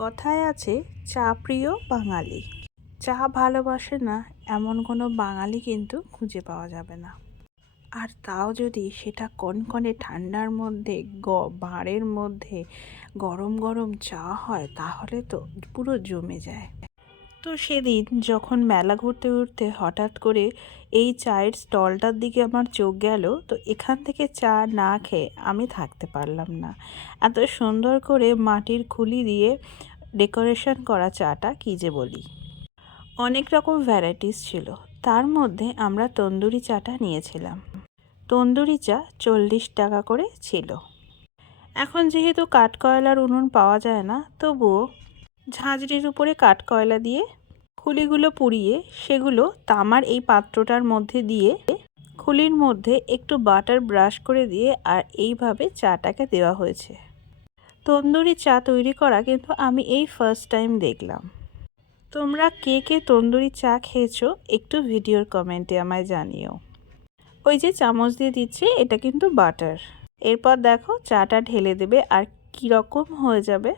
কথায় আছে চা প্রিয় বাঙালি। চা ভালোবাসে না এমন কোনো বাঙালি কিন্তু খুঁজে পাওয়া যাবে না। আর তাও যদি সেটা কনকনে ঠান্ডার মধ্যে ভাঁড়ের মধ্যে গরম গরম চা হয় তাহলে তো পুরো জমে যায়। তো সেদিন যখন মেলা ঘুরতে ঘুরতে হঠাৎ করে এই চায়ের স্টলটার দিকে আমার চোখ গেল, তো এখান থেকে চা না খেয়ে আমি থাকতে পারলাম না। এত সুন্দর করে মাটির খুলি দিয়ে ডেকোরেশন করা চাটা কী যে বলি। অনেক রকম ভ্যারাইটিস ছিল, তার মধ্যে আমরা তন্দুরি চাটা নিয়েছিলাম। তন্দুরি চা 40 টাকা করে ছিল। এখন যেহেতু কাঠকয়লার উনুন পাওয়া যায় না, তবুও ঝাঁঝরির উপরে কাঠকয়লা দিয়ে খুলিগুলো পুড়িয়ে সেগুলো তামার এই পাত্রটার মধ্যে দিয়ে খুলির মধ্যে একটু বাটার ব্রাশ করে দিয়ে আর এইভাবে চাটাকে দেওয়া হয়েছে। তন্দুরি চা তৈরি করা কিন্তু আমি এই ফার্স্ট টাইম দেখলাম। তোমরা কে কে তন্দুরি চা খেয়েছো একটু ভিডিওর কমেন্টে আমায় জানিও। ওই যে চামচ দিয়ে দিচ্ছি, এটা কিন্তু বাটার। এরপর দেখো চাটা ঢেলে দেবে আর কীরকম হয়ে যাবে।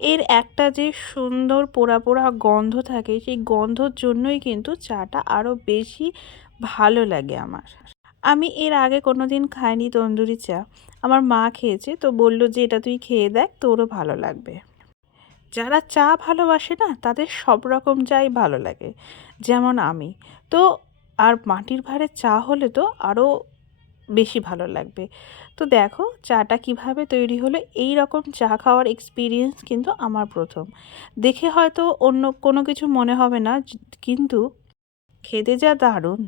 এর একটা যে সুন্দর পোড়া পোড়া গন্ধ থাকে, সেই গন্ধর জন্যই কিন্তু চাটা আরও বেশি ভালো লাগে আমার। আমি এর আগে কোনো দিন খাইনি তন্দুরি চা। আমার মা খেয়েছে, তো বললো যে এটা তুই খেয়ে দেখ, তোরও ভালো লাগবে। যারা চা ভালোবাসে না তাদের সব রকম চাই ভালো লাগে, যেমন আমি তো। আর মাটির ভাঁড়ের চা হলে তো আরও বেশি ভালো লাগবে। তো দেখো চাটা কিভাবে তৈরি হলো। এই রকম চা খাওয়ার এক্সপিরিয়েন্স কিন্তু আমার প্রথম। দেখে হয়তো অন্য কোনো কিছু মনে হবে না, কিন্তু খেতে যা দারুণ।